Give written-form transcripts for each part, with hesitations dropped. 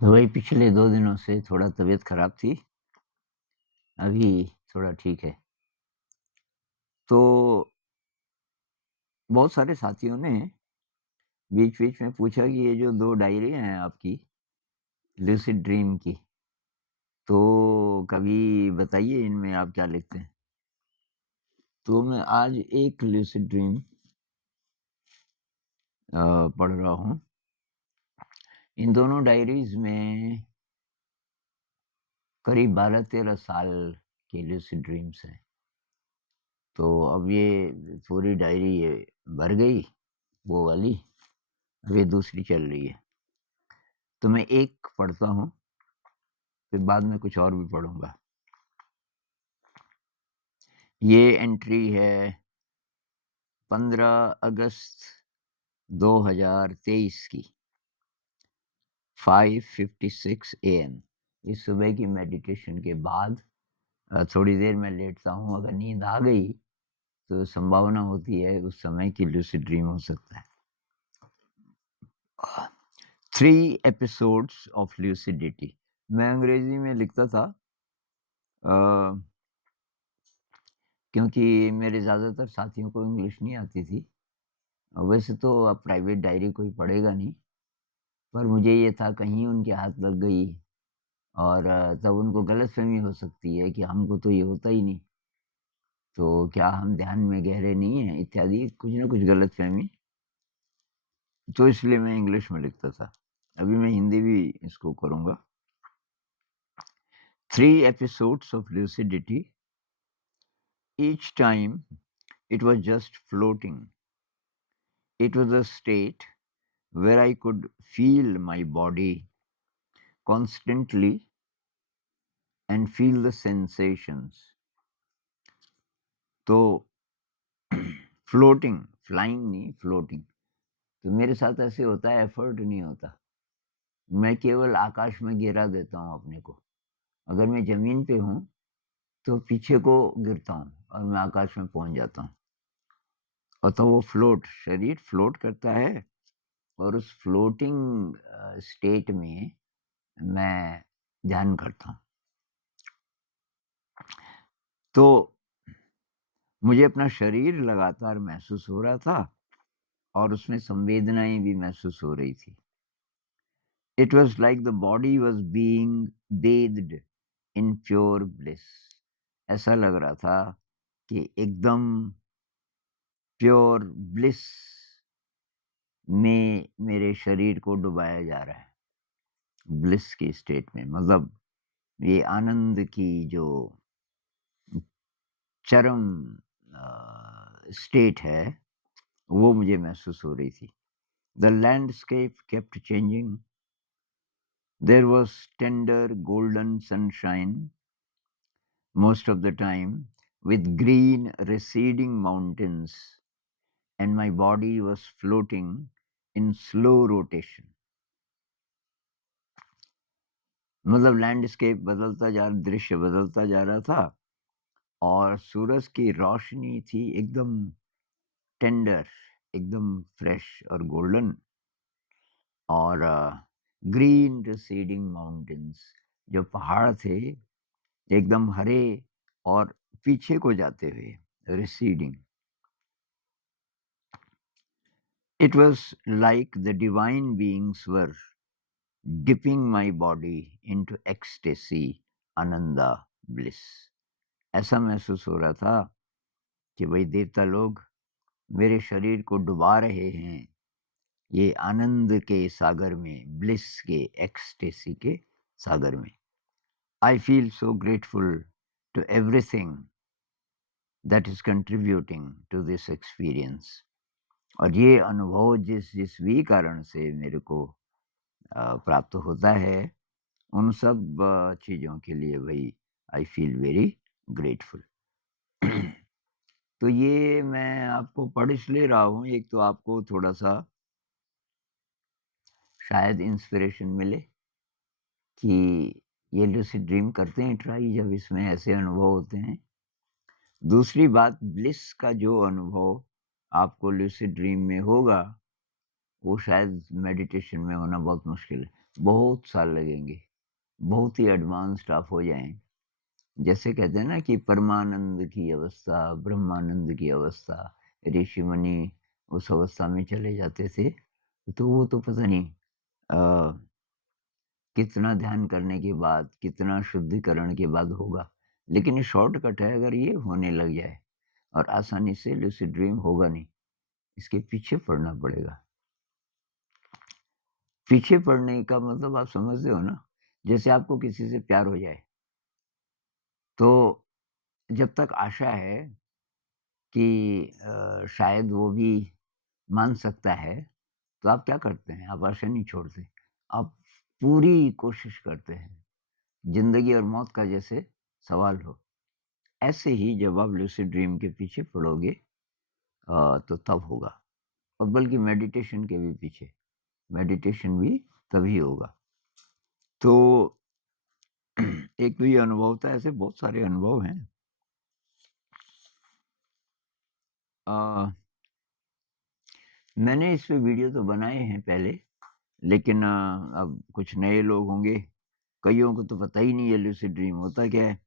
तो वही पिछले 2 दिनों से थोड़ा तबीयत खराब थी, अभी थोड़ा ठीक है। तो बहुत सारे साथियों ने बीच-बीच में पूछा कि ये जो 2 डायरियाँ हैं आपकी, लूसिड ड्रीम की, तो कभी बताइए इनमें आप क्या लिखते हैं? तो मैं आज एक लूसिड ड्रीम पढ़ रहा हूँ। इन दोनों डायरीज़ में करीब 12-13 साल की लूसिड ड्रीम्स हैं। तो अब ये पूरी डायरी ये भर गई, वो वाली, अब ये दूसरी चल रही है। तो मैं एक पढ़ता हूँ, फिर बाद में कुछ और भी पढ़ूँगा। ये एंट्री है 15 अगस्त 2023 की 5:56 एएम। इस सुबह की मेडिटेशन के बाद थोड़ी देर मैं लेटता हूँ, अगर नींद आ गई तो संभावना होती है उस समय की लूसिड ड्रीम हो सकता है। 3 एपिसोड्स ऑफ लूसिडिटी। मैं अंग्रेजी में लिखता था क्योंकि मेरे ज़्यादातर साथियों को इंग्लिश नहीं आती थी। वैसे तो अब प्राइवेट डायरी कोई पढ़ेगा नहीं, पर मुझे ये था कहीं उनके हाथ लग गई और तब उनको गलतफ़हमी हो सकती है कि हमको तो ये होता ही नहीं, तो क्या हम ध्यान में गहरे नहीं हैं इत्यादि कुछ न कुछ गलतफ़हमी, तो इसलिए मैं इंग्लिश में लिखता था। अभी मैं हिंदी भी इसको करूँगा। 3 episodes of lucidity. Each time it was just floating. It was a state where I could feel my body constantly and feel the sensations. तो फ्लोटिंग, फ्लाइंग नहीं, फ्लोटिंग। तो मेरे साथ ऐसे होता है, एफर्ट नहीं होता। मैं केवल आकाश में गिरा देता हूँ अपने को। अगर मैं ज़मीन पे हूँ, तो पीछे को गिरता हूँ और मैं आकाश में पहुँच जाता हूँ। और तो वो शरीर फ्लोट करता है और उस फ्लोटिंग स्टेट में मैं ध्यान करता हूँ। तो मुझे अपना शरीर लगातार महसूस हो रहा था और उसमें संवेदनाएँ भी महसूस हो रही थी। It was like the body was being bathed in pure bliss. ऐसा लग रहा था कि एकदम प्योर ब्लिस में मेरे शरीर को डुबाया जा रहा है। ब्लिस की स्टेट में, मतलब ये आनंद की जो चरम स्टेट है, वो मुझे महसूस हो रही थी। The landscape kept changing. There was tender golden sunshine most of the time, with green receding mountains, and my body was floating in slow rotation. मतलब लैंडस्केप बदलता जा दृश्य बदलता जा रहा था और सूरज की रोशनी थी एकदम टेंडर, एकदम फ्रेश और गोल्डन, और ग्रीन रिसीडिंग माउंटेन्स, जो पहाड़ थे एकदम हरे और पीछे को जाते हुए, receding. It was like the divine beings were dipping my body into ecstasy, Ananda, bliss. ऐसा महसूस हो रहा था कि भाई देवता लोग मेरे शरीर को डुबा रहे हैं ये आनंद के सागर में, ब्लिस के, एक्सटेसी के सागर में। I feel so grateful to everything that is contributing to this experience. और ये अनुभव जिस जिस भी कारण से मेरे को प्राप्त होता है, उन सब चीज़ों के लिए भाई आई फील वेरी ग्रेटफुल। तो ये मैं आपको पढ़ इसलिए रहा हूँ, एक तो आपको थोड़ा-सा शायद इंस्पिरेशन मिले कि ये लूसिड ड्रीम करते हैं ट्राई जब इसमें ऐसे अनुभव होते हैं। दूसरी बात, ब्लिस का जो अनुभव आपको लूसिड ड्रीम में होगा, वो शायद मेडिटेशन में होना बहुत मुश्किल है, बहुत साल लगेंगे, बहुत ही एडवांस्ड आप हो जाएँ। जैसे कहते हैं ना कि परमानंद की अवस्था, ब्रह्मानंद की अवस्था, ऋषि मुनि उस अवस्था में चले जाते थे, तो वो तो पता नहीं अ, कितना ध्यान करने के बाद, कितना शुद्धिकरण के बाद होगा। लेकिन ये शॉर्टकट है, अगर ये होने लग जाए और आसानी से लूसिड ड्रीम होगा नहीं, इसके पीछे पड़ना पड़ेगा। पीछे पड़ने का मतलब आप समझते हो ना? जैसे आपको किसी से प्यार हो जाए, तो जब तक आशा है कि शायद वो भी मान सकता है, तो आप क्या करते हैं? आप आशा नहीं छोड़ते। आप पूरी कोशिश करते हैं। ज़िंदगी और मौत का जैसे सवाल हो। ऐसे ही जब आप लूसिड ड्रीम के पीछे पड़ोगे तो तब होगा। और बल्कि मेडिटेशन के भी पीछे, मेडिटेशन भी तभी होगा। तो एक तो ये अनुभव था, ऐसे बहुत सारे अनुभव हैं। अ, मैंने इस पे वीडियो तो बनाए हैं पहले, लेकिन अब कुछ नए लोग होंगे, कइयों को तो पता ही नहीं है लूसिड ड्रीम होता क्या है।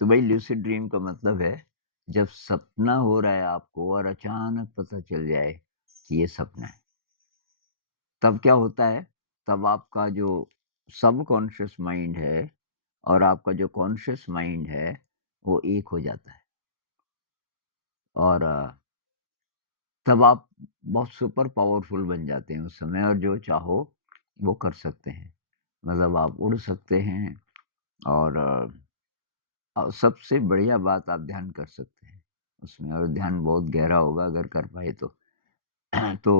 तो भाई लूसिड ड्रीम का मतलब है जब सपना हो रहा है आपको और अचानक पता चल जाए कि ये सपना है। तब क्या होता है? तब आपका जो सबकॉन्शियस माइंड है और आपका जो कॉन्शियस माइंड है, वो एक हो जाता है। और तब आप बहुत सुपर पावरफुल बन जाते हैं उस समय, और जो चाहो वो कर सकते हैं। मतलब आप उड़ सकते हैं, और सबसे बढ़िया बात, आप ध्यान कर सकते हैं उसमें, और ध्यान बहुत गहरा होगा अगर कर पाए तो। तो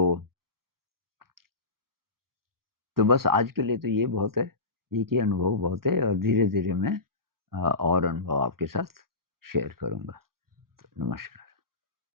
तो बस आज के लिए तो ये बहुत है, एक ही अनुभव बहुत है, और धीरे-धीरे मैं और अनुभव आपके साथ शेयर करूँगा। तो नमस्कार।